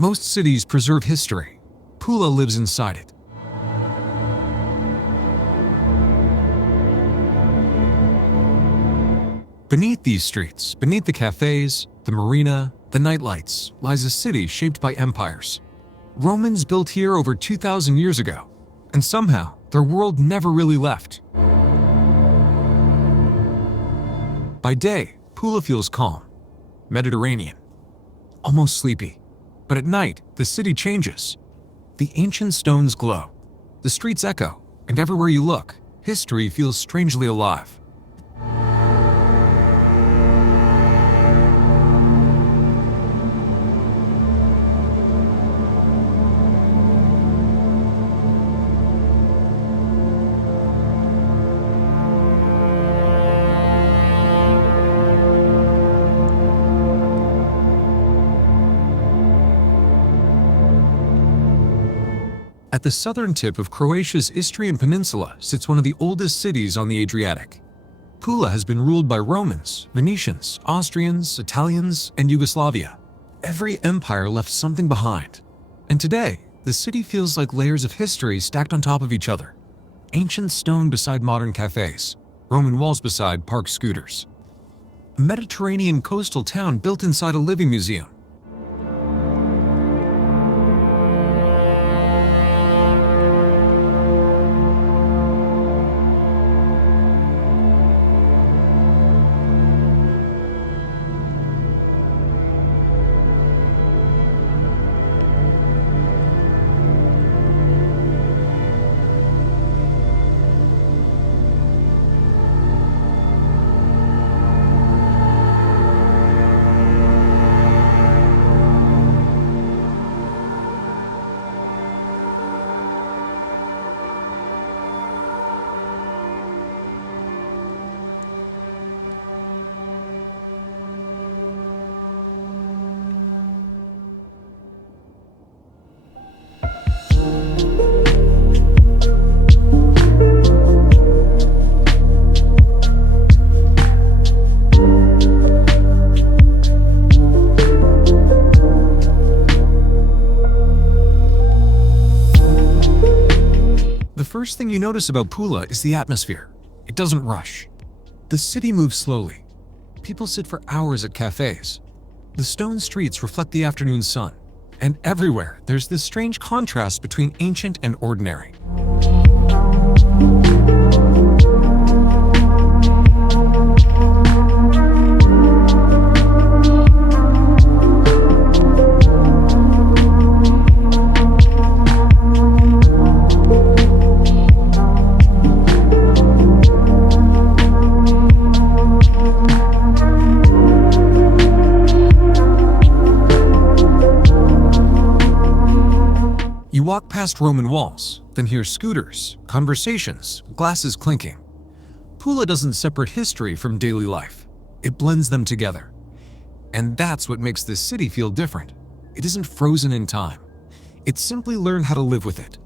Most cities preserve history. Pula lives inside it. Beneath these streets, beneath the cafes, the marina, the nightlights, lies a city shaped by empires. Romans built here over 2,000 years ago, and somehow their world never really left. By day, Pula feels calm, Mediterranean, almost sleepy. But at night, the city changes. The ancient stones glow, the streets echo, and everywhere you look, history feels strangely alive. At the southern tip of Croatia's Istrian peninsula sits one of the oldest cities on the Adriatic. Pula has been ruled by Romans, Venetians, Austrians, Italians, and Yugoslavia. Every empire left something behind. And today, the city feels like layers of history stacked on top of each other. Ancient stone beside modern cafes, Roman walls beside parked scooters. A Mediterranean coastal town built inside a living museum. The first thing you notice about Pula is the atmosphere. It doesn't rush. The city moves slowly. People sit for hours at cafes. The stone streets reflect the afternoon sun. And everywhere, there's this strange contrast between ancient and ordinary. You walk past Roman walls, then hear scooters, conversations, glasses clinking. Pula doesn't separate history from daily life. It blends them together. And that's what makes this city feel different. It isn't frozen in time. It simply learned how to live with it.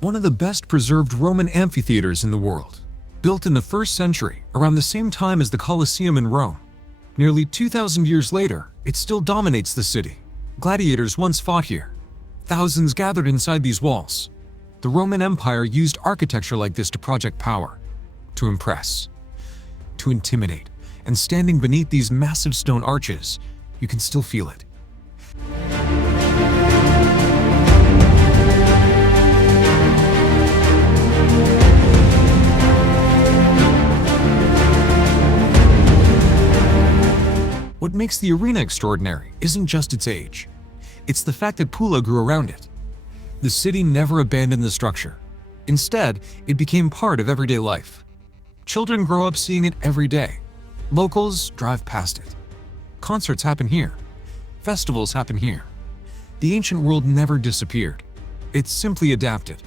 One of the best preserved Roman amphitheaters in the world, built in the 1st century around the same time as the Colosseum in Rome. Nearly 2,000 years later, it still dominates the city. Gladiators once fought here. Thousands gathered inside these walls. The Roman Empire used architecture like this to project power, to impress, to intimidate, and standing beneath these massive stone arches, you can still feel it. What makes the arena extraordinary isn't just its age. It's the fact that Pula grew around it. The city never abandoned the structure. Instead, it became part of everyday life. Children grow up seeing it every day. Locals drive past it. Concerts happen here. Festivals happen here. The ancient world never disappeared. It simply adapted.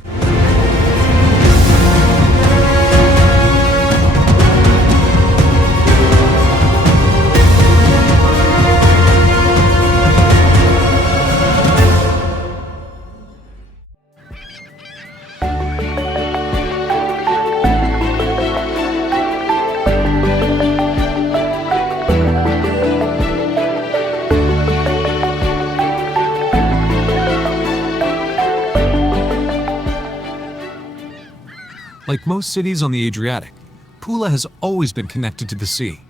Like most cities on the Adriatic, Pula has always been connected to the sea.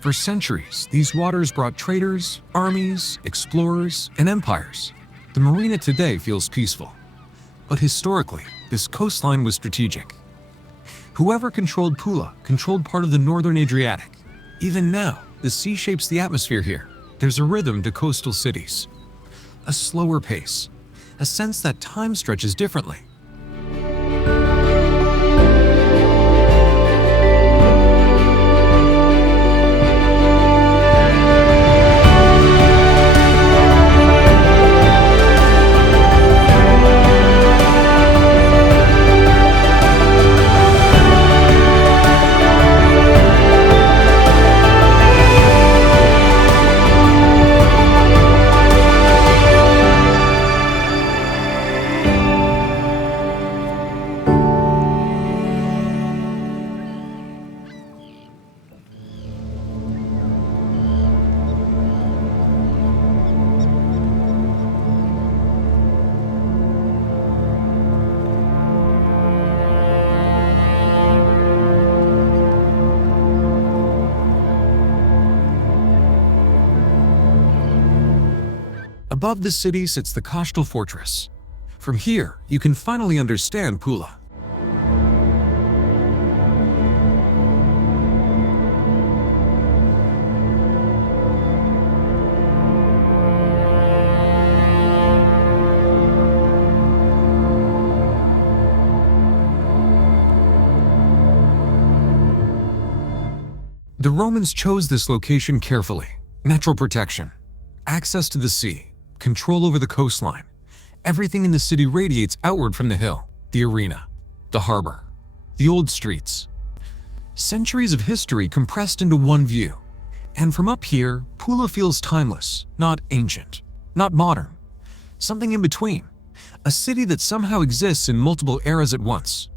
For centuries, these waters brought traders, armies, explorers, and empires. The marina today feels peaceful. But historically, this coastline was strategic. Whoever controlled Pula controlled part of the northern Adriatic. Even now, the sea shapes the atmosphere here. There's a rhythm to coastal cities. A slower pace. A sense that time stretches differently. Above the city sits the coastal fortress. From here, you can finally understand Pula. The Romans chose this location carefully. Natural protection, access to the sea, control over the coastline. Everything in the city radiates outward from the hill, the arena, the harbor, the old streets. Centuries of history compressed into one view. And from up here, Pula feels timeless, not ancient, not modern. Something in between. A city that somehow exists in multiple eras at once.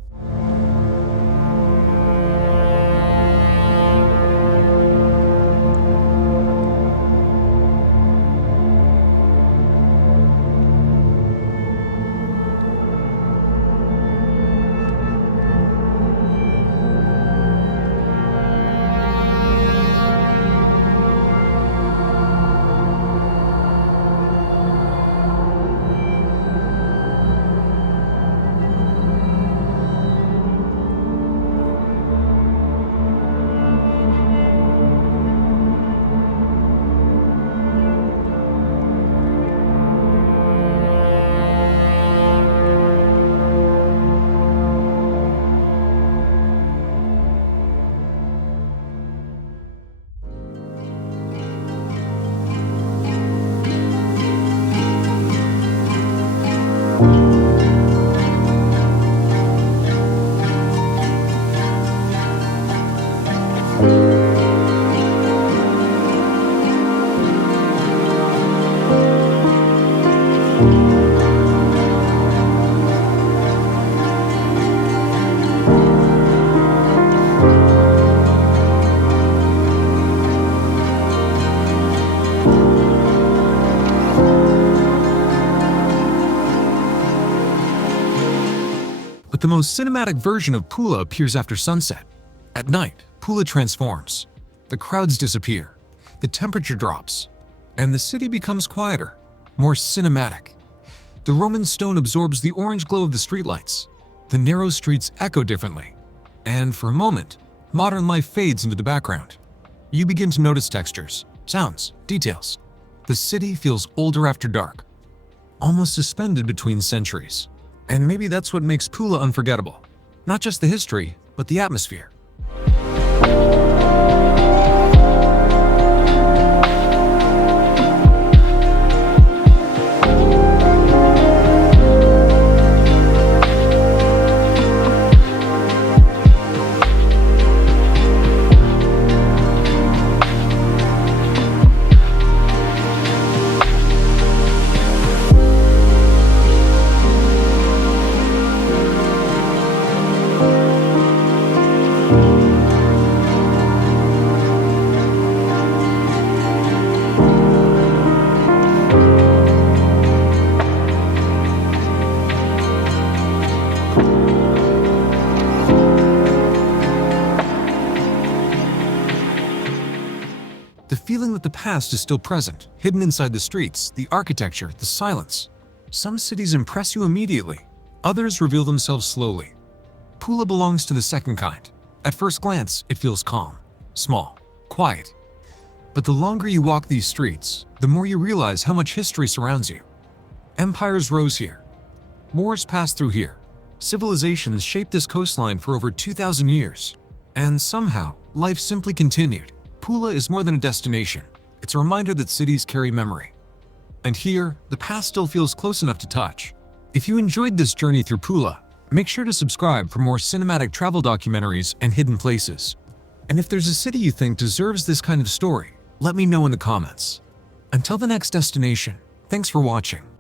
The most cinematic version of Pula appears after sunset. At night, Pula transforms. The crowds disappear, the temperature drops, and the city becomes quieter, more cinematic. The Roman stone absorbs the orange glow of the streetlights. The narrow streets echo differently. And for a moment, modern life fades into the background. You begin to notice textures, sounds, details. The city feels older after dark, almost suspended between centuries. And maybe that's what makes Pula unforgettable. Not just the history, but the atmosphere. The feeling that the past is still present, hidden inside the streets, the architecture, the silence. Some cities impress you immediately, others reveal themselves slowly. Pula belongs to the second kind. At first glance, it feels calm, small, quiet. But the longer you walk these streets, the more you realize how much history surrounds you. Empires rose here. Wars passed through here. Civilizations shaped this coastline for over 2,000 years. And somehow, life simply continued. Pula is more than a destination. It's a reminder that cities carry memory. And here, the past still feels close enough to touch. If you enjoyed this journey through Pula, make sure to subscribe for more cinematic travel documentaries and hidden places. And if there's a city you think deserves this kind of story, let me know in the comments. Until the next destination, thanks for watching.